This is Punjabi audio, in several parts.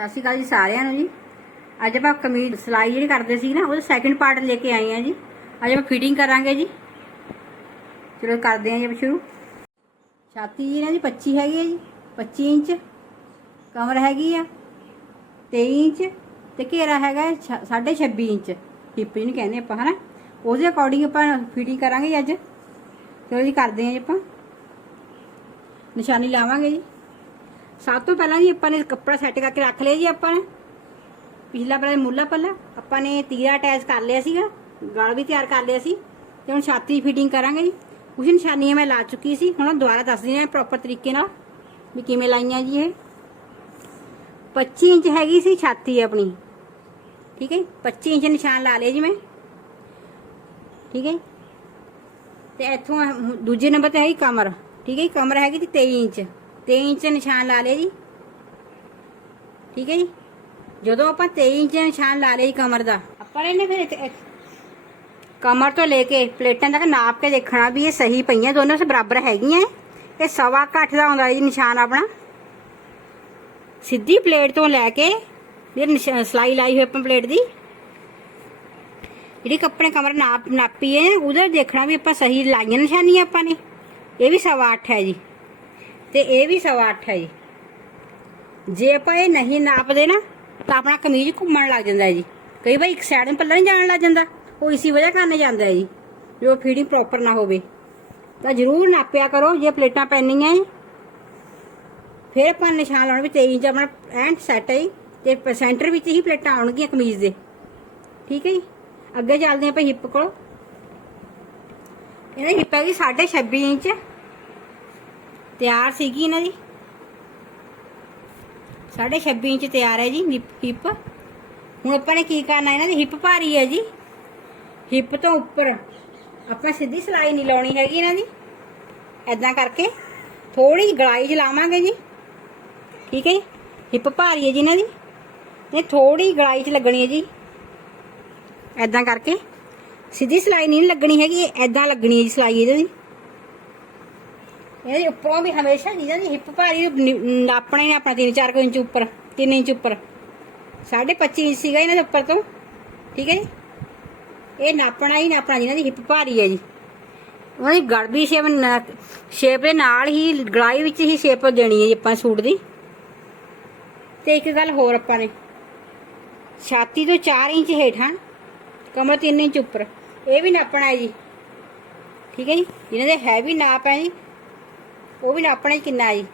ਸਤਿ ਸ਼੍ਰੀ ਅਕਾਲ ਜੀ ਸਾਰਿਆਂ ਨੂੰ ਜੀ। ਅੱਜ ਆਪਾਂ ਕਮੀਜ਼ ਸਿਲਾਈ ਜਿਹੜੀ ਕਰਦੇ ਸੀ ਨਾ, ਉਹਦਾ ਸੈਕਿੰਡ ਪਾਰਟ ਲੈ ਕੇ ਆਏ ਆ ਜੀ। ਅੱਜ ਆਪਾਂ ਫਿਟਿੰਗ ਕਰਾਂਗੇ ਜੀ। ਚਲੋ ਕਰਦੇ ਆਂ ਜੀ ਸ਼ੁਰੂ। ਛਾਤੀ ਜੀ ਨਾ ਜੀ 25 ਹੈਗੀ ਹੈ ਜੀ। 25 ਇੰਚ ਕਮਰ ਹੈਗੀ ਆ 23 ਇੰਚ ਤੇ ਘੇਰਾ ਹੈਗਾ 26.5 ਇੰਚ। ਹਿੱਪ ਜਿਹਨੂੰ ਕਹਿੰਦੇ ਆਪਾਂ, ਹਨਾ? ਉਹਦੇ ਅਕੋਰਡਿੰਗ ਆਪਾਂ ਫਿਟਿੰਗ ਕਰਾਂਗੇ ਜੀ ਅੱਜ। ਚਲੋ ਜੀ ਕਰਦੇ ਆਂ ਜੀ ਆਪਾਂ। ਨਿਸ਼ਾਨੀ ਲਾਵਾਂਗੇ ਜੀ। ਸਭ ਤੋਂ ਪਹਿਲਾਂ ਜੀ ਆਪਾਂ ਨੇ ਕੱਪੜਾ ਸੈੱਟ ਕਰਕੇ ਰੱਖ ਲਿਆ ਜੀ ਆਪਾਂ ਨੇ। ਪਿਛਲਾ ਪਹਿਲਾਂ ਮੁੱਲਾ ਪੱਲਾ। ਆਪਾਂ ਨੇ ਤੀਰਾ ਅਟੈਚ ਕਰ ਲਿਆ ਸੀਗਾ। ਗਲ ਵੀ ਤਿਆਰ ਕਰ ਲਿਆ ਸੀ। ਤੇ ਹੁਣ ਛਾਤੀ ਦੀ ਫਿਟਿੰਗ ਕਰਾਂਗੇ ਜੀ। ਕੁਝ ਨਿਸ਼ਾਨੀਆਂ ਮੈਂ ਲਾ ਚੁੱਕੀ ਸੀ। ਹੁਣ ਦੁਬਾਰਾ ਦੱਸ ਦਿੰਦੀ ਹਾਂ ਪ੍ਰੋਪਰ ਤਰੀਕੇ ਨਾਲ ਵੀ ਕਿਵੇਂ ਲਾਈਆਂ ਜੀ ਇਹ। 25 ਇੰਚ ਹੈਗੀ ਸੀ ਛਾਤੀ ਆਪਣੀ। ਠੀਕ ਹੈ ਜੀ? 25 ਇੰਚ ਨਿਸ਼ਾਨ ਲਾ ਲਿਆ ਜੀ ਮੈਂ। ਠੀਕ ਹੈ ਜੀ? ਤੇ ਇੱਥੋਂ ਦੂਜੇ ਨੰਬਰ ਤੇ ਹੈਗੀ ਕਮਰ। ਠੀਕ ਹੈ ਜੀ? ਕਮਰ ਹੈਗੀ ਜੀ 23 ਇੰਚ। 23 ਇੰਚ ਨਿਸ਼ਾਨ ਲਾ ਲਏ ਜੀ। ਠੀਕ ਹੈ ਜੀ? ਜਦੋਂ ਆਪਾਂ 23 ਇੰਚ ਨਿਸ਼ਾਨ ਲਾ ਲਏ ਜੀ ਕਮਰ ਦਾ, ਆਪਾਂ ਨੇ ਫਿਰ ਕਮਰ ਤੋਂ ਲੈ ਕੇ ਪਲੇਟਾਂ ਤੱਕ ਨਾਪ ਕੇ ਦੇਖਣਾ ਵੀ ਇਹ ਸਹੀ ਪਈਆਂ, ਦੋਨੋਂ ਸੇ ਬਰਾਬਰ ਹੈਗੀਆਂ। ਇਹ ਸਵਾ ਘੱਟ ਦਾ ਆਉਂਦਾ ਜੀ ਨਿਸ਼ਾਨ ਆਪਣਾ। ਸਿੱਧੀ ਪਲੇਟ ਤੋਂ ਲੈ ਕੇ ਜਿਹੜੀ ਨਿਸ਼ਾ- ਸਲਾਈ ਲਾਈ ਹੋਈ ਆਪਾਂ ਪਲੇਟ ਦੀ। ਜਿਹੜੀ ਕੱਪੜੇ ਕਮਰ ਨਾਪ ਨਾਪੀ ਹੈ, ਉਹਦੇ ਦੇਖਣਾ ਵੀ ਆਪਾਂ ਸਹੀ ਲਾਈਆਂ ਨਿਸ਼ਾਨੀਆਂ ਆਪਾਂ ਨੇ। ਇਹ ਵੀ ਸਵਾ ਅੱਠ ਹੈ ਜੀ। ਤੇ ਇਹ ਵੀ ਸਵਾ ਅੱਠ ਹੈ ਜੀ। ਜੇ ਆਪਾਂ ਇਹ ਨਹੀਂ ਨਾਪਦੇ ਨਾ, ਤਾਂ ਆਪਣਾ ਕਮੀਜ਼ ਘੁੰਮਣ ਲੱਗ ਜਾਂਦਾ ਜੀ। ਕਈ ਵਾਰ ਇੱਕ ਸਾਈਡ ਨੂੰ ਪੱਲਾ ਨਹੀਂ ਜਾਣ ਲੱਗ ਜਾਂਦਾ, ਉਹ ਇਸੇ ਵਜ੍ਹਾ ਕਾਰਨ ਜਾਂਦਾ ਹੈ ਜੀ ਜੋ ਫੀਡਿੰਗ ਪ੍ਰੋਪਰ ਨਾ ਹੋਵੇ। ਤਾਂ ਜ਼ਰੂਰ ਨਾਪਿਆ ਕਰੋ, ਜੇ ਪਲੇਟਾਂ ਪੈਣੀਆਂ ਹੈ ਫਿਰ ਆਪਾਂ ਨਿਸ਼ਾਨ ਲਾਉਣਾ ਵੀ 23 ਇੰਚ ਆਪਣਾ ਐਂਡ ਸੈੱਟ ਹੈ ਜੀ, ਤੇ ਸੈਂਟਰ ਵਿੱਚ ਹੀ ਪਲੇਟਾਂ ਆਉਣਗੀਆਂ ਕਮੀਜ਼ ਦੇ। ਠੀਕ ਹੈ ਜੀ? ਅੱਗੇ ਚੱਲਦੇ ਆਪਾਂ ਹਿੱਪ ਕੋਲ। ਇਹਨਾਂ ਦੀ ਹਿੱਪ ਹੈਗੀ 26 ਇੰਚ। ਤਿਆਰ ਸੀਗੀ ਇਹਨਾਂ ਦੀ? 26 ਇੰਚ ਤਿਆਰ ਹੈ ਜੀ, ਹਿੱਪ ਹੁਣ ਆਪਾਂ ਨੇ ਕੀ ਕਰਨਾ, ਇਹਨਾਂ ਦੀ ਹਿੱਪ ਭਾਰੀ ਹੈ ਜੀ। ਹਿੱਪ ਤੋਂ ਉੱਪਰ ਆਪਾਂ ਸਿੱਧੀ ਸਲਾਈ ਨਹੀਂ ਲਾਉਣੀ ਹੈਗੀ ਇਹਨਾਂ ਦੀ। ਐਦਾਂ ਕਰਕੇ ਥੋੜੀ ਜਿਹੀ ਗਲਾਈ ਚ ਲਾਵਾਂਗੇ ਜੀ। ਠੀਕ ਹੈ ਜੀ? ਹਿੱਪ ਭਾਰੀ ਹੈ ਜੀ ਇਹਨਾਂ ਦੀ। ਇਹ ਥੋੜੀ ਗਲਾਈ ਚ ਲੱਗਣੀ ਹੈ ਜੀ। ਐਦਾਂ ਕਰਕੇ ਸਿੱਧੀ ਸਲਾਈ ਨਹੀਂ ਲੱਗਣੀ ਹੈਗੀ ਐਦਾਂ ਲੱਗਣੀ ਹੈ ਜੀ ਸਲਾਈ ਇਹਦੀ। ਇਹਦੇ ਉੱਪਰੋਂ ਵੀ ਹਮੇਸ਼ਾ ਜਿਹਨਾਂ ਦੀ ਹਿੱਪ ਭਾਰੀ ਨੀ- ਨਾਪਣਾ ਹੀ ਨਾ ਆਪਣਾ 3-4 ਇੰਚ ਉੱਪਰ 3 ਇੰਚ ਉੱਪਰ। 25 ਇੰਚ ਸੀਗਾ ਇਹਨਾਂ ਦੇ ਉੱਪਰ ਤੋਂ, ਠੀਕ ਹੈ ਜੀ? ਇਹ ਨਾਪਣਾ ਹੀ ਨਾਪਣਾ ਜਿਹਨਾਂ ਦੀ ਹਿੱਪ ਭਾਰੀ ਹੈ ਜੀ। ਉਹਨਾਂ ਦੀ ਗੜਬੀ ਵੀ ਸ਼ੇਪ ਸ਼ੇਪ ਦੇ ਨਾਲ ਹੀ, ਗਲਾਈ ਵਿੱਚ ਹੀ ਸ਼ੇਪ ਦੇਣੀ ਹੈ ਜੀ ਆਪਾਂ ਸੂਟ ਦੀ। ਤੇ ਇੱਕ ਗੱਲ ਹੋਰ ਆਪਾਂ ਨੇ, ਛਾਤੀ ਤੋਂ 4 ਇੰਚ ਹੇਠਾਂ, ਕਮਰ 3 ਇੰਚ ਉੱਪਰ, ਇਹ ਵੀ ਨਾਪਣਾ ਹੈ ਜੀ। ਠੀਕ ਹੈ ਜੀ? ਇਹਨਾਂ ਦੇ ਹੈਵੀ ਨਾਪ ਹੈ ਜੀ ਉਹ ਵੀ ਨਾਪਣਾ ਹੀ ਕਿੰਨਾ ਹੈ ਜੀ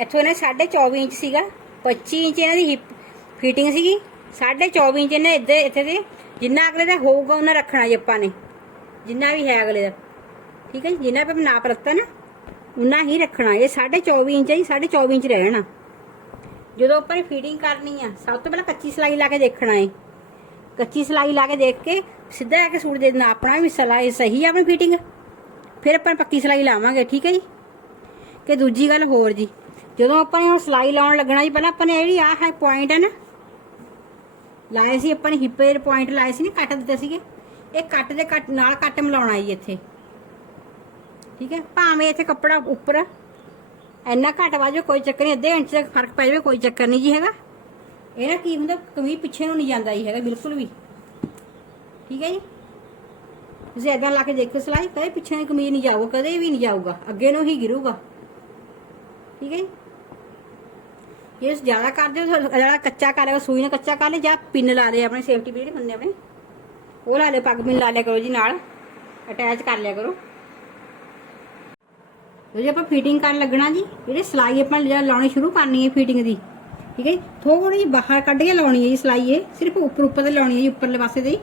ਇੱਥੋਂ ਨੇ 24 ਇੰਚ ਸੀਗਾ 25 ਇੰਚ ਇਹਨਾਂ ਦੀ ਹਿੱਪ ਫਿਟਿੰਗ ਸੀਗੀ 24 ਇੰਚ ਇਹਨੇ ਇੱਧਰ ਇੱਥੇ ਦੇ, ਜਿੰਨਾ ਅਗਲੇ ਦਾ ਹੋਊਗਾ ਉਹਨਾਂ ਰੱਖਣਾ ਜੀ ਆਪਾਂ ਨੇ, ਜਿੰਨਾ ਵੀ ਹੈ ਅਗਲੇ ਦਾ। ਠੀਕ ਹੈ ਜੀ, ਜਿੰਨਾ ਵੀ ਆਪਾਂ ਨਾਪ ਰੱਖਤਾ ਨਾ, ਉਨਾ ਹੀ ਰੱਖਣਾ, ਇਹ 24 ਇੰਚ ਹੈ ਜੀ 24 ਇੰਚ ਰਹਿਣਾ। ਜਦੋਂ ਆਪਾਂ ਨੇ ਫੀਡਿੰਗ ਕਰਨੀ ਆ, ਸਭ ਤੋਂ ਪਹਿਲਾਂ ਕੱਚੀ ਸਲਾਈ ਲਾ ਕੇ ਦੇਖਣਾ ਹੈ ਕੱਚੀ ਸਲਾਈ ਲਾ ਕੇ ਦੇਖ ਕੇ ਸਿੱਧਾ ਆ ਕੇ ਸੂਟ ਦੇ ਨਾਪਣਾ ਵੀ ਸਲਾਈ ਸਹੀ ਆ ਆਪਣੀ ਫਿਟਿੰਗ ਫਿਰ ਆਪਾਂ ਪੱਕੀ ਸਲਾਈ ਲਾਵਾਂਗੇ, ਠੀਕ ਹੈ ਜੀ? ਕਿ ਦੂਜੀ ਗੱਲ ਹੋਰ ਜੀ, ਜਦੋਂ ਆਪਾਂ ਨੇ ਹੁਣ ਸਲਾਈ ਲਾਉਣ ਲੱਗਣਾ ਜੀ, ਪਹਿਲਾਂ ਆਪਾਂ ਨੇ ਜਿਹੜੀ ਆਹ ਹੈ ਪੁਆਇੰਟ ਹੈ ਨਾ, ਲਾਏ ਸੀ ਆਪਾਂ ਨੇ ਹਿੱਪੇ ਪੁਆਇੰਟ ਲਾਏ ਸੀ ਨਾ, ਕੱਟ ਦਿੱਤੇ ਸੀਗੇ। ਇਹ ਕੱਟ ਦੇ ਕੱਟ ਨਾਲ ਕੱਟ ਮਿਲਾਉਣਾ ਜੀ ਇੱਥੇ। ਠੀਕ ਹੈ? ਭਾਵੇਂ ਇੱਥੇ ਕੱਪੜਾ ਉੱਪਰ ਇੰਨਾ ਘੱਟ ਵਾਜੋ, ਕੋਈ ਚੱਕਰ ਨਹੀਂ, ਅੱਧੇ ਇੰਚ ਦਾ ਫ਼ਰਕ ਪੈ ਜਾਵੇ, ਕੋਈ ਚੱਕਰ ਨਹੀਂ ਜੀ ਹੈਗਾ। ਇਹ ਨਾ ਕੀ ਹੁੰਦਾ ਕਮੀ ਪਿੱਛੇ ਨੂੰ ਨਹੀਂ ਜਾਂਦਾ ਜੀ ਹੈਗਾ, ਬਿਲਕੁਲ ਵੀ। ਠੀਕ ਹੈ ਜੀ? ਤੁਸੀਂ ਏਦਾਂ ਲਾ ਕੇ ਦੇਖੋ ਸਲਾਈ ਕਦੇ ਪਿੱਛੇ ਨੂੰ ਕਮੀਜ਼ ਨਹੀਂ ਜਾਊਗਾ, ਕਦੇ ਵੀ ਨਹੀਂ ਜਾਊਗਾ, ਅੱਗੇ ਨੂੰ ਹੀ ਗਿਰੂਗਾ। ਠੀਕ ਹੈ ਜੀ? ਜੇ ਤੁਸੀਂ ਜ਼ਿਆਦਾ ਕਰਦੇ ਹੋ ਜਿਹੜਾ ਕੱਚਾ ਕਰ ਲਿਆ ਸੂਈ ਨਾਲ ਕੱਚਾ ਕਰ ਲਿਆ ਜਾਂ ਪਿੰਨ ਲਾ ਲਿਆ ਆਪਣੇ ਸੇਫਟੀ ਜਿਹੜੇ ਹੁੰਦੇ ਆਪਣੇ। ਉਹ ਲਾ ਲਿਆ ਪੱਗ ਪਿੰਨ ਲਾ ਲਿਆ ਕਰੋ ਜੀ ਨਾਲ ਅਟੈਚ ਕਰ ਲਿਆ ਕਰੋ। ਜੇ, ਆਪਾਂ ਫਿਟਿੰਗ ਕਰਨ ਲੱਗਣਾ ਜੀ। ਜਿਹੜੇ ਸਲਾਈ ਆਪਾਂ ਜਿਹੜਾ ਲਾਉਣੀ ਸ਼ੁਰੂ ਕਰਨੀ ਹੈ ਫਿਟਿੰਗ ਦੀ। ਠੀਕ ਹੈ ਥੋੜੀ ਜਿਹੀ ਬਾਹਰ ਕੱਢ ਕੇ ਲਾਉਣੀ ਹੈ ਜੀ ਸਲਾਈ ਇਹ, ਸਿਰਫ ਉੱਪਰ ਉੱਪਰ ਤੇ ਲਾਉਣੀ ਹੈ ਜੀ, ਉੱਪਰਲੇ ਪਾਸੇ ਤੇ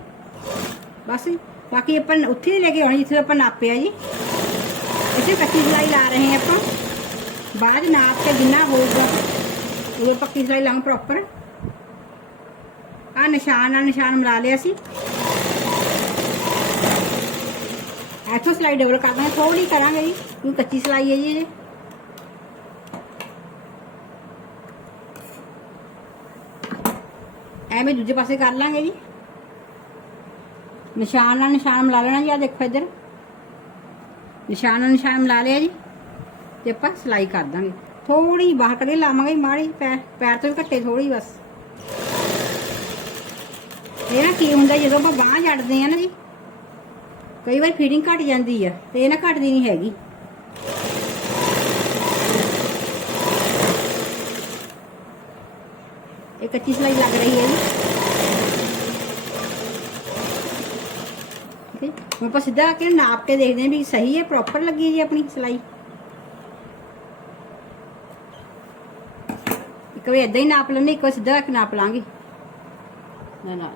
ਬਸ। ਬਾਕੀ ਆਪਾਂ ਉੱਥੇ ਨਹੀਂ ਲੈ ਕੇ ਆਉਣੀ ਜਿੱਥੇ ਆਪਾਂ ਨਾਪਿਆ ਜੀ ਇਸੇ ਕੱਚੀ ਸਲਾਈ ਲਾ ਰਹੇ ਹਾਂ ਆਪਾਂ ਬਾਅਦ ਨਾਪ ਕੇ ਜਿੰਨਾ ਹੋਊਗਾ ਉਹ ਪੱਕੀ ਸਲਾਈ ਲਾਉਂ ਪ੍ਰੋਪਰ ਆ ਨਿਸ਼ਾਨ ਨਾਲ ਨਿਸ਼ਾਨ ਮਿਲਾ ਲਿਆ ਸੀ ਇੱਥੋਂ ਸਲਾਈ ਡਬਲ ਕਰ ਦਾਂਗੇ ਥੋੜੀ ਕਰਾਂਗੇ ਜੀ ਕਿਉਂਕਿ ਕੱਚੀ ਸਲਾਈ ਹੈ ਜੀ ਇਹ ਐਵੇਂ ਦੂਜੇ ਪਾਸੇ ਕਰ ਲਾਂਗੇ ਜੀ ਨਿਸ਼ਾਨ ਨਾਲ ਨਿਸ਼ਾਨ ਮਿਲਾ ਲੈਣਾ ਜੀ ਆ ਦੇਖੋ ਇੱਧਰ। ਨਿਸ਼ਾਨ ਨਾਲ ਨਿਸ਼ਾਨ ਮਿਲਾ ਲਿਆ ਜੀ। ਤੇ ਆਪਾਂ ਸਿਲਾਈ ਕਰ ਦਾਂਗੇ। ਥੋੜੀ ਬਾਹਰ ਕੱਢ ਕੇ ਲਾਵਾਂਗੇ ਮਾੜੀ ਪੈਰ ਪੈਰ ਤੋਂ ਵੀ ਘੱਟੇ ਥੋੜੀ ਬਸ। ਇਹ ਨਾ ਕੀ ਹੁੰਦਾ, ਜਦੋਂ ਆਪਾਂ ਬਾਂਹ ਜੜਦੇ ਆ ਨਾ ਜੀ, ਕਈ ਵਾਰ ਫੀਡਿੰਗ ਘਟ ਜਾਂਦੀ ਆ, ਤੇ ਇਹ ਨਾ ਘਟਦੀ ਨਹੀਂ ਹੈਗੀ। ਇਹ ਕੱਚੀ ਸਲਾਈ ਲੱਗ ਰਹੀ ਹੈ ਜੀ। ਠੀਕ ਹੈ ਹੁਣ ਆਪਾਂ ਸਿੱਧਾ ਕਿ ਨਾਪ ਕੇ ਦੇਖਦੇ ਹਾਂ ਵੀ ਸਹੀ ਹੈ ਪ੍ਰੋਪਰ ਲੱਗੀ ਹੈ ਜੀ ਆਪਣੀ ਸਲਾਈ। ਇੱਕ ਵਾਰੀ ਇਦਾਂ ਹੀ ਨਾਪ ਲੈਂਦੇ ਇੱਕ ਵਾਰ ਸਿੱਧਾ ਇੱਕ ਨਾਪ ਲਾਂਗੇ। ਨਾ ਨਾ।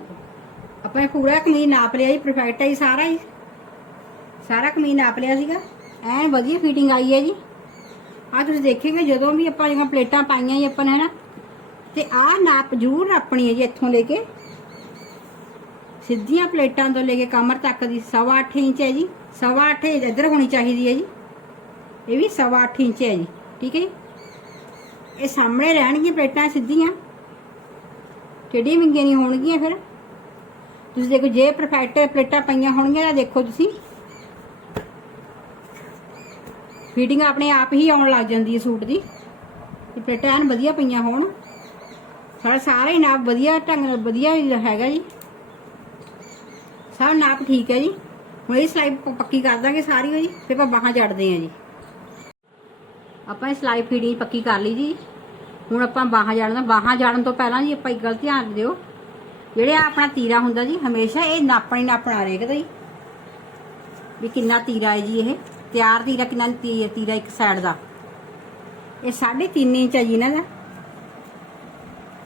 ਆਪਾਂ ਇਹ ਪੂਰਾ ਕਮੀਜ਼ ਨਾਪ ਲਿਆ ਜੀ ਪਰਫੈਕਟ ਹੈ ਜੀ ਸਾਰਾ ਹੀ। ਸਾਰਾ ਕਮੀਜ਼ ਨਾਪ ਲਿਆ ਸੀਗਾ। ਐਨ ਵਧੀਆ ਫਿਟਿੰਗ ਆਈ ਹੈ ਜੀ। ਆ ਤੁਸੀਂ ਦੇਖੇਗੇ ਜਦੋਂ ਵੀ ਆਪਾਂ ਜਿਹੜੀਆਂ ਪਲੇਟਾਂ ਪਾਈਆਂ ਜੀ ਆਪਾਂ ਨੇ ਨਾ ਤੇ ਆਹ ਨਾਪ ਜ਼ਰੂਰ ਨਾਪਣੀ ਹੈ ਜੀ ਇੱਥੋਂ ਲੈ ਕੇ। ਸਿੱਧੀਆਂ ਪਲੇਟਾਂ ਤੋਂ ਲੈ ਕੇ ਕਮਰ ਤੱਕ ਦੀ 8.5 ਇੰਚ ਹੈ ਜੀ। 8.5 ਇੱਧਰ ਹੋਣੀ ਚਾਹੀਦੀ ਹੈ ਜੀ। ਇਹ ਵੀ 8.5 ਇੰਚ ਹੈ ਜੀ, ਠੀਕ ਹੈ ਜੀ। ਇਹ ਸਾਹਮਣੇ ਰਹਿਣਗੀਆਂ ਪਲੇਟਾਂ ਸਿੱਧੀਆਂ। ਕਿਹੜੀਆਂ ਵਿੰਗੀਆਂ ਨਹੀਂ ਹੋਣਗੀਆਂ ਫਿਰ? ਤੁਸੀਂ ਦੇਖੋ, ਜੇ ਪਰਫੈਕਟ ਪਲੇਟਾਂ ਪਈਆਂ ਹੋਣਗੀਆਂ ਤਾਂ ਦੇਖੋ ਤੁਸੀਂ। ਫਿਟਿੰਗ ਆਪਣੇ ਆਪ ਹੀ ਆਉਣ ਲੱਗ ਜਾਂਦੀ ਹੈ ਸੂਟ ਦੀ। ਪਲੇਟਾਂ ਐਨ ਵਧੀਆ ਪਈਆਂ ਹੋਣ। ਸਾਡਾ ਸਾਰਾ ਹੀ ਨਾਪ ਵਧੀਆ ਢੰਗ ਨਾਲ ਵਧੀਆ ਹੈਗਾ ਜੀ। ਸਭ ਨਾਪ ਠੀਕ ਹੈ ਜੀ। ਹੁਣ ਇਹ ਸਲਾਈ ਪੱਕੀ ਕਰ ਦਾਂਗੇ ਸਾਰੀ ਜੀ ਫਿਰ ਆਪਾਂ ਬਾਹਾਂ ਜੜਦੇ ਹਾਂ ਜੀ। ਆਪਾਂ ਇਹ ਸਲਾਈ ਫੀਡਿੰਗ ਪੱਕੀ ਕਰ ਲਈ ਜੀ। ਹੁਣ ਆਪਾਂ ਬਾਹਾਂ ਜੜਨਾ ਬਾਹਾਂ ਜੜਨ ਤੋਂ ਪਹਿਲਾਂ ਜੀ ਆਪਾਂ ਇੱਕ ਗੱਲ ਧਿਆਨ ਦਿਓ। ਜਿਹੜੇ ਆਪਣਾ ਤੀਰਾ ਹੁੰਦਾ ਜੀ, ਹਮੇਸ਼ਾ ਇਹ ਨਾਪਣਾ ਨਾਪਣਾ ਰੇਖਦਾ ਜੀ। ਵੀ ਕਿੰਨਾ ਤੀਰਾ ਹੈ ਜੀ ਇਹ। ਤਿਆਰ ਤੀਰਾ ਕਿੰਨਾ ਤੀਰਾ ਇੱਕ ਸਾਈਡ ਦਾ। ਇਹ 3.5 ਇੰਚ ਹੈ ਜੀ ਇਹਨਾਂ ਦਾ।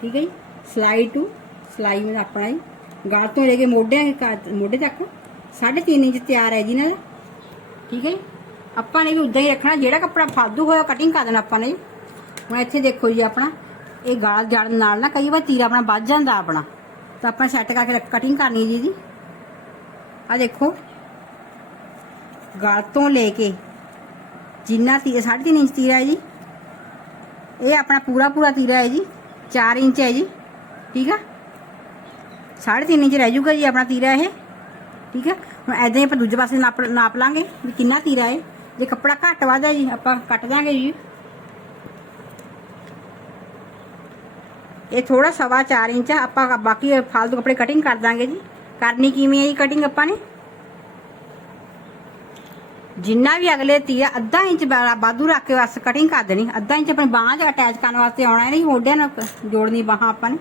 ਠੀਕ ਹੈ ਜੀ। ਸਲਾਈ ਟੂ ਸਲਾਈ ਵਿੱਚ ਆਪਣਾ ਜੀ। ਗਾਲ ਤੋਂ ਲੈ ਕੇ ਮੋਢਿਆਂ ਮੋਢੇ ਤੱਕ। 3.5 ਇੰਚ ਤਿਆਰ ਹੈ ਜੀ ਇਹਨਾਂ ਠੀਕ ਹੈ ਜੀ? ਆਪਾਂ ਨੇ ਵੀ ਉਦਾਂ ਹੀ ਰੱਖਣਾ। ਜਿਹੜਾ ਕੱਪੜਾ ਫਾਲਤੂ ਹੋਇਆ ਕਟਿੰਗ ਕਰ ਦੇਣਾ ਆਪਾਂ ਨੇ ਜੀ। ਹੁਣ ਇੱਥੇ ਦੇਖੋ ਜੀ ਆਪਣਾ। ਇਹ ਗਾਲ ਜੜਨ ਨਾਲ ਨਾ ਕਈ ਵਾਰ ਤੀਰਾ ਆਪਣਾ ਵੱਜ ਜਾਂਦਾ ਆਪਣਾ। ਤਾਂ ਆਪਾਂ ਸੈੱਟ ਕਰਕੇ ਕਟਿੰਗ ਕਰਨੀ ਜੀ ਜੀ ਆ ਦੇਖੋ। ਗਾਲ ਤੋਂ ਲੈ ਕੇ ਜਿੰਨਾ ਤੀ 3.5 ਇੰਚ ਤੀਰਾ ਹੈ ਜੀ। ਇਹ ਆਪਣਾ ਪੂਰਾ ਪੂਰਾ ਤੀਰਾ ਹੈ ਜੀ। 4 ਇੰਚ ਹੈ ਜੀ। ਠੀਕ ਆ? 3.5 ਇੰਚ ਰਹਿ ਜਾਊਗਾ ਜੀ ਆਪਣਾ ਤੀਰਾ ਇਹ ਠੀਕ ਆ ਹੁਣ ਐਦਾਂ ਹੀ ਆਪਾਂ ਦੂਜੇ ਪਾਸੇ ਨਾਪ ਨਾਪ ਲਾਂਗੇ ਵੀ ਕਿੰਨਾ ਤੀਰਾ ਹੈ ਜੇ ਕੱਪੜਾ ਘੱਟ ਵੱਧ ਹੈ ਜੀ ਆਪਾਂ ਕੱਟ ਦਾਂਗੇ ਜੀ ਇਹ ਥੋੜਾ ਸਵਾ 4 ਇੰਚ ਆ ਆਪਾਂ ਬਾਕੀ ਫਾਲਤੂ ਕੱਪੜੇ ਕਟਿੰਗ ਕਰ ਦਾਂਗੇ ਜੀ ਕਰਨੀ ਕਿਵੇਂ ਹੈ ਜੀ ਕਟਿੰਗ ਆਪਾਂ ਨੇ ਜਿੰਨਾ ਵੀ ਅਗਲੇ ਤੀਰਾ ਅੱਧਾ ਇੰਚ ਵਾਲਾ ਬਾਦੂ ਰੱਖ ਕੇ ਬਸ ਕਟਿੰਗ ਕਰ ਦੇਣੀ ਅੱਧਾ ਇੰਚ ਆਪਣੀ ਬਾਹਾਂ 'ਚ ਅਟੈਚ ਕਰਨ ਵਾਸਤੇ ਆਉਣਾ ਨਹੀਂ ਮੋਢਿਆਂ ਨਾਲ ਜੋੜਨੀ ਬਾਹਾਂ ਆਪਾਂ ਨੇ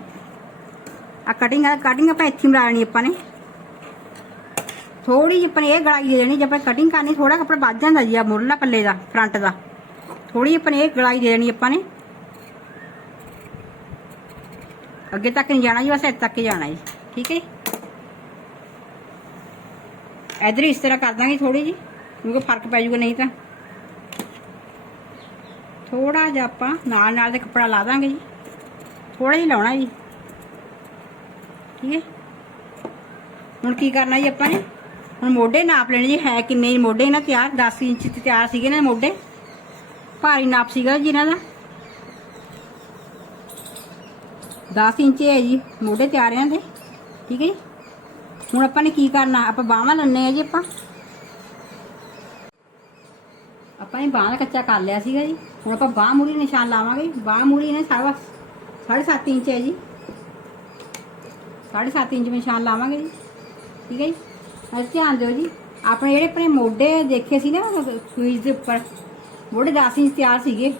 ਆ ਕਟਿੰਗ ਕਟਿੰਗ ਆਪਾਂ ਇੱਥੇ ਮਰਾਣੀ ਆਪਾਂ ਨੇ। ਥੋੜੀ ਜਿਹੀ ਆਪਾਂ ਨੇ ਇਹ ਗਲਾਈ ਦੇ ਦੇਣੀ ਜੇ ਆਪਾਂ ਕਟਿੰਗ ਕਰਨੀ ਥੋੜਾ ਕੱਪੜਾ ਵੱਧ ਜਾਂਦਾ ਜੀ, ਆ ਮੁਰਲਾ ਪੱਲੇ ਦਾ ਫਰੰਟ ਦਾ। ਥੋੜੀ ਆਪਾਂ ਨੇ ਇਹ ਗਲਾਈ ਦੇ ਦੇਣੀ ਆਪਾਂ ਨੇ। ਅੱਗੇ ਤੱਕ ਨਹੀਂ ਜਾਣਾ ਜੀ, ਬਸ ਇੱਥੇ ਤੱਕ ਹੀ ਜਾਣਾ ਜੀ, ਠੀਕ ਹੈ ਇਧਰ ਇਸ ਤਰ੍ਹਾਂ ਕਰ ਦਾਂਗੇ ਥੋੜੀ ਜੀ ਕਿਉਂਕਿ ਫ਼ਰਕ ਪੈ ਜਾਊਗਾ, ਨਹੀਂ ਤਾਂ। ਥੋੜਾ ਜਿਹਾ ਆਪਾਂ ਨਾਲ ਨਾਲ ਦੇ ਕੱਪੜਾ ਲਾ ਦਾਂਗੇ ਜੀ ਥੋੜਾ ਜਿਹਾ ਲਾਉਣਾ ਜੀ ਠੀਕ ਹੈ ਹੁਣ ਕੀ ਕਰਨਾ ਜੀ ਆਪਾਂ ਨੇ? ਹੁਣ ਮੋਢੇ ਨਾਪ ਲੈਣੇ ਜੀ, ਹੈ ਕਿੰਨੇ ਮੋਢੇ? ਇਹਨਾਂ ਤਿਆਰ 10 ਇੰਚ ਤੇ ਤਿਆਰ ਸੀਗੇ ਨਾ ਮੋਢੇ। ਭਾਰੀ ਨਾਪ ਸੀਗਾ ਜੀ ਇਹਨਾਂ ਦਾ। 10 ਇੰਚ ਹੈ ਜੀ, ਮੋਢੇ ਤਿਆਰ ਇਹਨਾਂ ਦੇ। ਠੀਕ ਹੈ ਜੀ? ਹੁਣ ਆਪਾਂ ਨੇ ਕੀ ਕਰਨਾ? ਆਪਾਂ ਬਾਹਾਂ ਲੈਣੇ ਆ ਜੀ ਆਪਾਂ। ਆਪਾਂ ਨੇ ਬਾਹਾਂ ਦਾ ਕੱਚਾ ਕਰ ਲਿਆ ਸੀਗਾ ਜੀ। ਹੁਣ ਆਪਾਂ ਬਾਹ ਮੂਰੀ ਨਿਸ਼ਾਨ ਲਾਵਾਂਗੇ। ਬਾਹ ਮੂਰੀ ਨੇ ਸਾਰਾ 7.5 ਇੰਚ ਹੈ ਜੀ। 7.5 ਇੰਚ ਨਿਸ਼ਾਨ ਲਾਵਾਂਗੇ ਜੀ। ਠੀਕ ਹੈ ਜੀ? ਅੱਜ ਧਿਆਨ ਦਿਓ ਜੀ। ਆਪਣੇ ਜਿਹੜੇ ਆਪਣੇ ਮੋਢੇ ਦੇਖੇ ਸੀ ਨਾ ਕਮੀਜ਼ ਦੇ ਉੱਪਰ, ਮੋਢੇ 10 ਇੰਚ ਤਿਆਰ ਸੀਗੇ।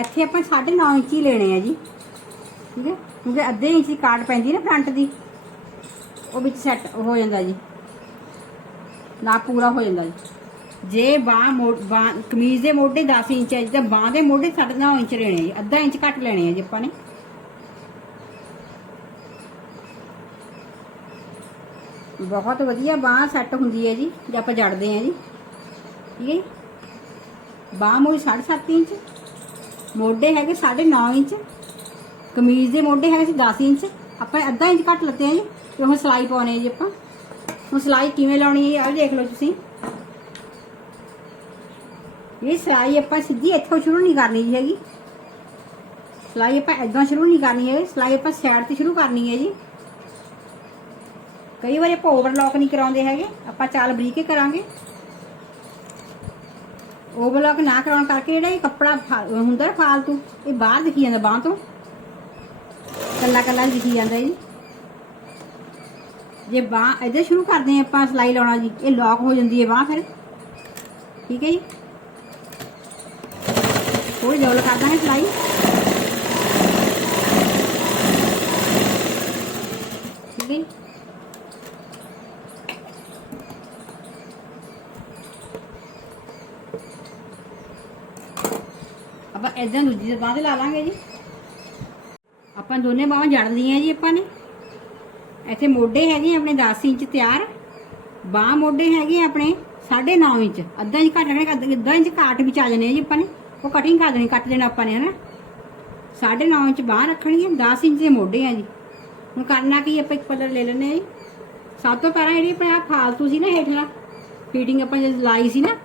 ਇੱਥੇ ਆਪਾਂ 9.5 ਇੰਚ ਹੀ ਲੈਣੇ ਆ ਜੀ। ਠੀਕ ਹੈ? ਕਿਉਂਕਿ ਅੱਧੇ ਇੰਚ ਦੀ ਕਾਟ ਪੈਂਦੀ ਨਾ ਫਰੰਟ ਦੀ, ਉਹ ਵਿੱਚ ਸੈੱਟ ਹੋ ਜਾਂਦਾ ਜੀ। ਨਾ ਪੂਰਾ ਹੋ ਜਾਂਦਾ ਜੀ। ਜੇ ਬਾਹ ਮੋ, ਬਾਂਹ, ਕਮੀਜ਼ ਦੇ ਮੋਢੇ 10 ਇੰਚ ਹੈ ਤਾਂ ਬਾਹ ਦੇ ਮੋਢੇ 9.5 ਇੰਚ ਲੈਣੇ ਆ ਜੀ। ਅੱਧਾ ਇੰਚ ਘੱਟ ਲੈਣੇ ਆ ਜੀ ਆਪਾਂ ਨੇ। ਬਹੁਤ ਵਧੀਆ ਬਾਹ ਸੈੱਟ ਹੁੰਦੀ ਹੈ ਜੀ, ਜੇ ਆਪਾਂ ਜੜਦੇ ਆ ਜੀ। ਠੀਕ ਹੈ ਜੀ? ਬਾਹ ਮੋੜੀ 7.5 ਇੰਚ, ਮੋਢੇ ਹੈਗੇ 9.5 ਇੰਚ, ਕਮੀਜ਼ ਦੇ ਮੋਢੇ ਹੈਗੇ ਸੀ 10 ਇੰਚ। ਆਪਾਂ ਅੱਧਾ ਇੰਚ ਘੱਟ ਲੱਤੇ ਆ ਜੀ, ਤੇ ਹੁਣ ਸਿਲਾਈ ਪਾਉਣੇ ਜੀ ਆਪਾਂ। ਹੁਣ ਸਿਲਾਈ ਕਿਵੇਂ ਲਾਉਣੀ ਹੈ, ਆਹ ਦੇਖ ਲਓ ਤੁਸੀਂ। ਇਹ ਸਿਲਾਈ ਆਪਾਂ ਸਿੱਧੀ ਇੱਥੋਂ ਸ਼ੁਰੂ ਨਹੀਂ ਕਰਨੀ ਜੀ ਹੈਗੀ। ਸਿਲਾਈ ਆਪਾਂ ਇਦਾਂ ਸ਼ੁਰੂ ਨਹੀਂ ਕਰਨੀ ਹੈ ਸਿਲਾਈ ਆਪਾਂ ਸਾਈਡ ਤੇ ਸ਼ੁਰੂ ਕਰਨੀ ਹੈ ਜੀ। ਕਈ ਵਾਰੀ ਆਪਾਂ ਓਵਰਲੌਕ ਨਹੀਂ ਕਰਾਉਂਦੇ ਹੈਗੇ, ਆਪਾਂ ਚਾਲ ਬਰੀਕ ਹੀ ਕਰਾਂਗੇ। ਓਵਰਲੌਕ ਨਾ ਕਰਾਉਣ ਕਰਕੇ ਜਿਹੜਾ ਇਹ ਕੱਪੜਾ ਫਾ- ਹੁੰਦਾ ਫਾਲਤੂ, ਇਹ ਬਾਹਰ ਦਿਖੀ ਜਾਂਦਾ, ਬਾਹ ਤੋਂ। ਕੱਲਾ ਕੱਲਾ ਦਿਖੀ ਜਾਂਦਾ ਜੀ। ਜੇ ਬਾਹ ਇਹਦੇ ਸ਼ੁਰੂ ਕਰਦੇ ਹਾਂ ਆਪਾਂ ਸਲਾਈ ਲਾਉਣਾ ਜੀ, ਇਹ ਲੌਕ ਹੋ ਜਾਂਦੀ ਹੈ ਬਾਹ ਫਿਰ। ਠੀਕ ਹੈ ਜੀ? ਥੋੜੀ ਜੋਲ ਕਰ ਦਾਂਗੇ ਸਲਾਈ। ਇਦਾਂ ਦੂਜੀ ਬਾਂਹ ਤੇ ਲਾ ਲਾਂਗੇ ਜੀ। ਆਪਾਂ ਦੋਨੇ ਬਾਹਾਂ ਜੜ ਲਈਆਂ ਜੀ ਆਪਾਂ ਨੇ। ਇੱਥੇ ਮੋਢੇ ਹੈਗੇ ਆਪਣੇ 10 ਇੰਚ ਤਿਆਰ। ਬਾਹ ਮੋਢੇ ਹੈਗੇ ਆਪਣੇ 9.5 ਇੰਚ। ਅੱਧਾ ਇੰਚ ਘੱਟ ਰੱਖਣੇ ਅੱਧਾ ਇੰਚ ਘਾਟ ਵਿੱਚ ਆ ਜਾਣੇ ਆ ਜੀ ਆਪਾਂ ਨੇ। ਉਹ ਕਟਿੰਗ ਕਰ ਦੇਣੀ, ਕੱਟ ਦੇਣਾ ਆਪਾਂ ਨੇ, ਹਨਾ। 9.5 ਇੰਚ ਬਾਹ ਰੱਖਣੀ ਹੈ 10 ਇੰਚ ਦੇ ਮੋਢੇ ਆ ਜੀ। ਹੁਣ ਕਰਨਾ ਕੀ ਆਪਾਂ ਇੱਕ ਪੱਲਰ ਲੈ ਲੈਣੇ ਆ ਜੀ। ਸਭ ਤੋਂ ਪਹਿਲਾਂ ਜਿਹੜੀ ਆਪਣਾ ਫਾਲਤੂ ਸੀ ਨਾ ਹੇਠਲਾ ਫੀਟਿੰਗ ਆਪਾਂ ਜਦ ਲਾਈ ਸੀ ਨਾ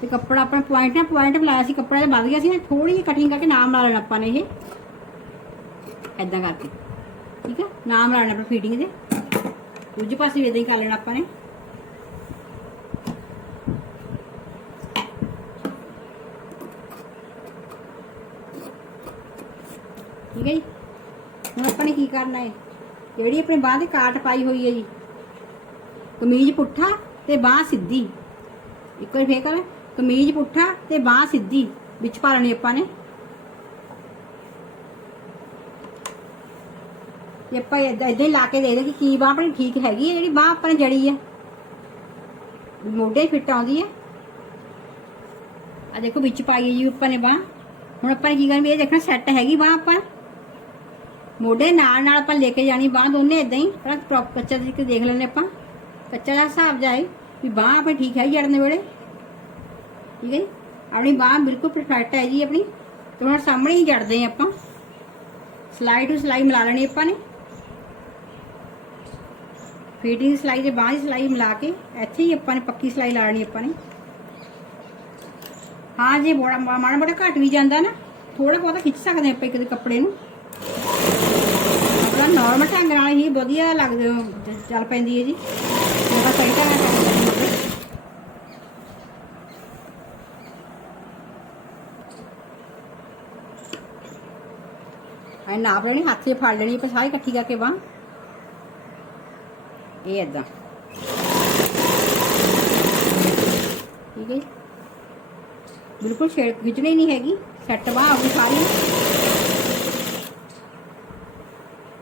ਤੇ ਕੱਪੜਾ ਆਪਣਾ ਪੁਆਇੰਟ ਨਾਲ ਪੁਆਇੰਟ ਬੁਲਾਇਆ ਸੀ, ਕੱਪੜਾ ਜਿਹਾ ਵੱਧ ਗਿਆ ਸੀ ਨਾ ਥੋੜੀ ਜਿਹੀ ਕਟਿੰਗ ਕਰਕੇ ਨਾਮ ਲਾ ਲੈਣਾ ਆਪਾਂ ਨੇ ਇਹ। ਐਦਾਂ ਕਰਕੇ, ਠੀਕ ਹੈ ਨਾਮ ਲਾ ਲੈਣਾ ਆਪਾਂ ਫੀਟਿੰਗ ਦੇ। ਦੂਜੇ ਪਾਸੇ ਵੀ ਇਦਾਂ ਹੀ ਕਰ ਲੈਣਾ ਆਪਾਂ ਨੇ। ਠੀਕ ਹੈ ਜੀ? ਹੁਣ ਆਪਾਂ ਨੇ ਕੀ ਕਰਨਾ ਹੈ? ਜਿਹੜੀ ਆਪਣੇ ਬਾਹ ਦੀ ਕਾਟ ਪਾਈ ਹੋਈ ਹੈ ਜੀ, ਕਮੀਜ਼ ਪੁੱਠਾ ਤੇ ਬਾਹ ਸਿੱਧੀ। ਇੱਕ ਵਾਰੀ ਫੇਰ ਕਰ? ਕਮੀਜ਼ ਪੁੱਠਾ ਤੇ ਬਾਹ ਸਿੱਧੀ, ਵਿੱਚ ਪਾ ਲੈਣੀ ਆਪਾਂ ਨੇ। ਇਹ ਆਪਾਂ ਇਦਾਂ ਇਦਾਂ ਹੀ ਲਾ ਕੇ ਦੇਖਦੇ ਕਿ ਕੀ ਬਾਹ ਆਪਣੀ ਠੀਕ ਹੈਗੀ ਹੈ, ਜਿਹੜੀ ਬਾਹ ਆਪਾਂ ਨੇ ਜੜੀ ਹੈ। ਮੋਢੇ ਫਿੱਟ ਆਉਂਦੀ ਹੈ। ਆ ਦੇਖੋ, ਵਿੱਚ ਪਾਈ ਜੀ ਆਪਾਂ ਨੇ ਬਾਹ। ਹੁਣ ਆਪਾਂ ਨੇ ਕੀ ਕਰਨਾ, ਵੀ ਇਹ ਦੇਖਣਾ ਸੈੱਟ ਹੈਗੀ ਬਾਹ ਆਪਾਂ। ਮੋਢੇ ਨਾਲ ਨਾਲ ਆਪਾਂ ਲੈ ਕੇ ਜਾਣੀ ਬਾਹ ਦੋਨੇ ਇਦਾਂ ਹੀ। ਪਰ ਪ੍ਰੋਪ ਕੱਚਾ ਤਰੀਕੇ ਦੇਖ ਲੈਣੇ ਆਪਾਂ। ਕੱਚਾ ਦਾ ਹਿਸਾਬ ਜਾਏ ਵੀ ਬਾਹ ਆਪਣੀ ਠੀਕ ਹੈ ਜੜਨ ਵੇਲੇ। ਠੀਕ ਹੈ ਜੀ? ਆਪਣੀ ਬਾਹ ਬਿਲਕੁਲ ਪਰਫੈਕਟ ਹੈ ਜੀ ਆਪਣੀ। ਤੇ ਹੁਣ ਸਾਹਮਣੇ ਹੀ ਜੜਦੇ ਆ ਆਪਾਂ। ਸਲਾਈ ਟੂ ਸਲਾਈ ਮਿਲਾ ਲੈਣੀ ਆਪਾਂ ਨੇ। ਫੀਟਿੰਗ ਸਲਾਈ ਤੇ ਬਾਹ ਦੀ ਸਲਾਈ ਮਿਲਾ ਕੇ ਇੱਥੇ ਹੀ ਆਪਾਂ ਨੇ ਪੱਕੀ ਸਲਾਈ ਲਾ ਲੈਣੀ ਆਪਾਂ ਨੇ। ਹਾਂ ਜੇ ਬੜਾ ਮਾੜਾ ਮਾੜਾ ਘਟ ਵੀ ਜਾਂਦਾ ਨਾ ਥੋੜਾ ਬਹੁਤਾ ਖਿੱਚ ਸਕਦੇ ਆਪਾਂ ਇੱਕ ਦੇ ਕੱਪੜੇ ਨੂੰ। ਆਪਣਾ ਨਾਰਮਲ ਢੰਗ ਨਾਲ ਹੀ ਵਧੀਆ ਲੱਗਦਾ ਚੱਲ ਪੈਂਦੀ ਹੈ ਜੀ। ਉਹਦਾ ਸਹੀ ਢੰਗ ਨਾਲ ਚੱਲ ਪੈਂਦੀ ਹੈ ਐ ਨਾਪ ਲੈਣੀ ਹੱਥ 'ਚ ਫੜ ਲੈਣੀ, ਆਪਾਂ ਸਾਰੀ ਇਕੱਠੀ ਕਰਕੇ ਬਾਹ ਇਹ ਏਦਾਂ। ਠੀਕ ਹੈ ਜੀ। ਬਿਲਕੁਲ ਛੇੜ, ਖਿੱਚਣੀ ਨਹੀਂ ਹੈਗੀ। ਸੈੱਟ ਬਾਹ ਆਪਣੀ ਸਾਰੀ।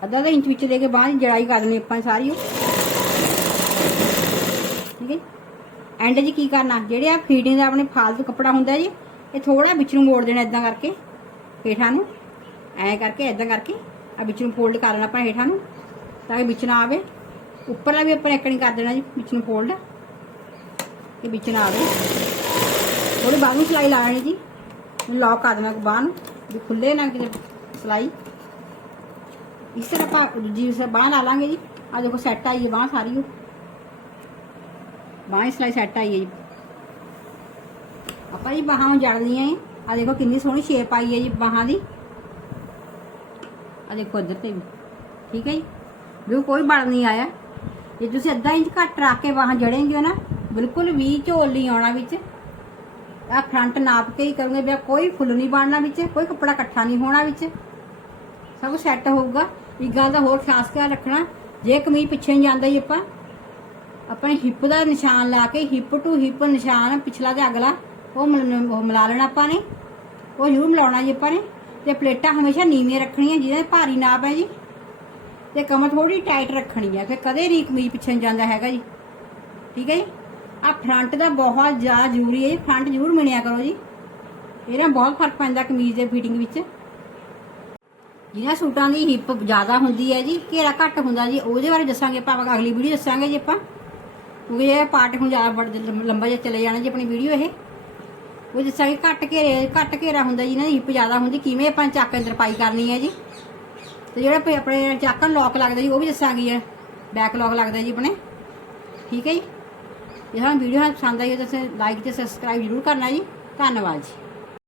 ਅੱਧਾ ਦਾ ਇੰਚ ਵਿੱਚ ਦੇ ਕੇ ਬਾਹ ਦੀ ਜੜਾਈ ਕਰ ਦੇਣੀ ਆਪਾਂ ਸਾਰੀ ਉਹ। ਠੀਕ ਹੈ ਐਂਡ 'ਚ ਕੀ ਕਰਨਾ? ਜਿਹੜੇ ਆ ਫੀਡਿੰਗ ਦਾ ਆਪਣੇ ਫਾਲਤੂ ਕੱਪੜਾ ਹੁੰਦਾ ਜੀ, ਇਹ ਥੋੜਾ ਵਿੱਚ ਨੂੰ ਮੋੜ ਦੇਣਾ ਇਦਾਂ ਕਰਕੇ ਹੇਠਾਂ ਨੂੰ। ਐ ਕਰਕੇ ਇਦਾਂ ਕਰਕੇ ਆ ਵਿੱਚ ਨੂੰ ਫੋਲਡ ਕਰ ਲੈਣਾ ਆਪਾਂ ਹੇਠਾਂ ਨੂੰ, ਤਾਂ ਕਿ ਵਿੱਚ ਨਾ ਆਵੇ। ਉੱਪਰਲਾ ਵੀ ਆਪਾਂ ਇੱਕਣੀ ਕਰ ਦੇਣਾ ਜੀ, ਵਿੱਚ ਨੂੰ ਫੋਲਡ ਕਿ ਵਿੱਚ ਨਾ ਆਵੇ। ਥੋੜੀ ਬਾਹਰ ਨੂੰ ਸਲਾਈ ਲਾ ਲੈਣੀ ਜੀ। ਲੌਕ ਕਰ ਦੇਣਾ ਬਾਹਰ ਨੂੰ, ਵੀ ਖੁੱਲੇ ਨਾ ਕਿਤੇ ਸਲਾਈ। ਇਸ ਤਰ੍ਹਾਂ ਆਪਾਂ ਦੂਜੀ ਸੇ ਬਾਹ ਲਾ ਲਾਂਗੇ ਜੀ। ਆ ਦੇਖੋ ਸੈੱਟ ਆਈ ਹੈ, ਬਾਹ ਸਾਰੀ ਉਹ। ਬਾਹ ਦੀ ਸਲਾਈ ਸੈੱਟ ਆਈ ਹੈ ਜੀ। ਆਪਾਂ ਜੀ ਬਾਹਾਂ ਨੂੰ ਜੜ ਲਈਆਂ ਆ ਦੇਖੋ ਕਿੰਨੀ ਸੋਹਣੀ ਸ਼ੇਪ ਆਈ ਹੈ ਜੀ ਬਾਹਾਂ ਦੀ। ਆ ਦੇਖੋ ਇੱਧਰ ਤੇ ਵੀ। ਠੀਕ ਹੈ ਜੀ? ਵੀ ਕੋਈ ਬਲ ਨਹੀਂ ਆਇਆ। ਜੇ ਤੁਸੀਂ ਅੱਧਾ ਇੰਚ ਘੱਟ ਰੱਖ ਕੇ ਬਾਹਾਂ ਜੜੇਂਗੇ ਨਾ, ਬਿਲਕੁਲ ਵੀ ਝੋਲ ਨਹੀਂ ਆਉਣਾ ਵਿੱਚ। ਆ ਫਰੰਟ ਨਾਪ ਕੇ ਹੀ ਕਰੋਗੇ ਵੀ ਕੋਈ ਫੁੱਲ ਨਹੀਂ ਬਣਨਾ ਵਿੱਚ, ਕੋਈ ਕੱਪੜਾ ਇਕੱਠਾ ਨਹੀਂ ਹੋਣਾ ਵਿੱਚ। ਸਭ ਸੈੱਟ ਹੋਊਗਾ। ਇੱਕ ਗੱਲ ਦਾ ਹੋਰ ਖਾਸ ਧਿਆਨ ਰੱਖਣਾ, ਜੇ ਕਮੀਜ਼ ਪਿੱਛੇ ਨਹੀਂ ਜਾਂਦਾ ਹੀ ਆਪਾਂ, ਆਪਣੇ ਹਿੱਪ ਦਾ ਨਿਸ਼ਾਨ ਲਾ ਕੇ ਹਿੱਪ ਟੂ ਹਿੱਪ ਨਿਸ਼ਾਨ, ਪਿਛਲਾ ਤੇ ਅਗਲਾ, ਉਹ ਮਿਲ- ਉਹ ਮਿਲਾ ਲੈਣਾ ਆਪਾਂ ਨੇ। ਉਹ ਜ਼ਰੂਰ ਮਿਲਾਉਣਾ ਜੀ ਆਪਾਂ ਨੇ। ਤੇ ਪਲੇਟਾਂ ਹਮੇਸ਼ਾ ਨੀਵੀਆਂ ਰੱਖਣੀਆਂ, ਜਿਹਦੇ ਭਾਰੀ ਨਾਪ ਹੈ ਜੀ। ਤੇ ਕਮਰ ਥੋੜੀ ਟਾਈਟ ਰੱਖਣੀ ਹੈ, ਫਿਰ ਕਦੇ ਨਹੀਂ ਕਮੀਜ਼ ਪਿੱਛੇ ਜਾਂਦਾ ਹੈਗਾ ਜੀ। ਠੀਕ ਹੈ ਜੀ? ਆ ਫਰੰਟ ਦਾ ਬਹੁਤ ਜ਼ਿਆਦਾ ਜ਼ਰੂਰੀ ਹੈ ਜੀ ਫਰੰਟ ਜ਼ਰੂਰ ਮਿਲਿਆ ਕਰੋ ਜੀ। ਇਹਦਾ ਬਹੁਤ ਫ਼ਰਕ ਪੈਂਦਾ ਕਮੀਜ਼ ਦੇ ਫਿਟਿੰਗ ਵਿੱਚ। ਜਿਹਨਾਂ ਸੂਟਾਂ ਦੀ ਹਿੱਪ ਜ਼ਿਆਦਾ ਹੁੰਦੀ ਹੈ ਜੀ, ਘੇਰਾ ਘੱਟ ਹੁੰਦਾ ਜੀ, ਉਹਦੇ ਬਾਰੇ ਦੱਸਾਂਗੇ ਆਪਾਂ, ਅਗਲੀ ਵੀਡੀਓ ਦੱਸਾਂਗੇ ਜੀ ਆਪਾਂ। ਕਿਉਂਕਿ ਇਹ ਪਾਰਟ ਹੁਣ ਜ਼ਿਆਦਾ ਬੜ ਲੰਬਾ ਜਿਹਾ ਚਲੇ ਜਾਣਾ ਜੀ ਆਪਣੀ ਵੀਡੀਓ ਇਹ। ਉਹ ਦੱਸਾਂਗੇ ਘੱਟ ਘੇਰੇ, ਘੱਟ ਘੇਰਾ ਹੁੰਦਾ ਜੀ, ਇਹਨਾਂ ਦੀ ਹਿੱਪ ਜ਼ਿਆਦਾ ਹੁੰਦੀ, ਕਿਵੇਂ ਆਪਾਂ ਚੱਕ ਅੰਦਰ ਪਾਈ ਕਰਨੀ ਹੈ ਜੀ। ਤੇ ਜਿਹੜਾ ਆਪਣੇ- ਆਪਣੇ ਚੱਕਣ ਲੋਕ ਲੱਗਦਾ ਜੀ, ਉਹ ਵੀ ਦੱਸਾਂਗੇ ਜੀ ਬੈਕ ਲੋਕ ਲੱਗਦਾ ਜੀ ਆਪਣੇ। ਠੀਕ ਹੈ ਜੀ। ਜੇ ਤੁਹਾਨੂੰ ਵੀਡੀਓ ਪਸੰਦ ਆਈ ਤਾਂ ਤੁਸੀਂ ਲਾਈਕ ਤੇ ਸਬਸਕ੍ਰਾਈਬ ਜ਼ਰੂਰ ਕਰਨਾ ਜੀ। ਧੰਨਵਾਦ ਜੀ।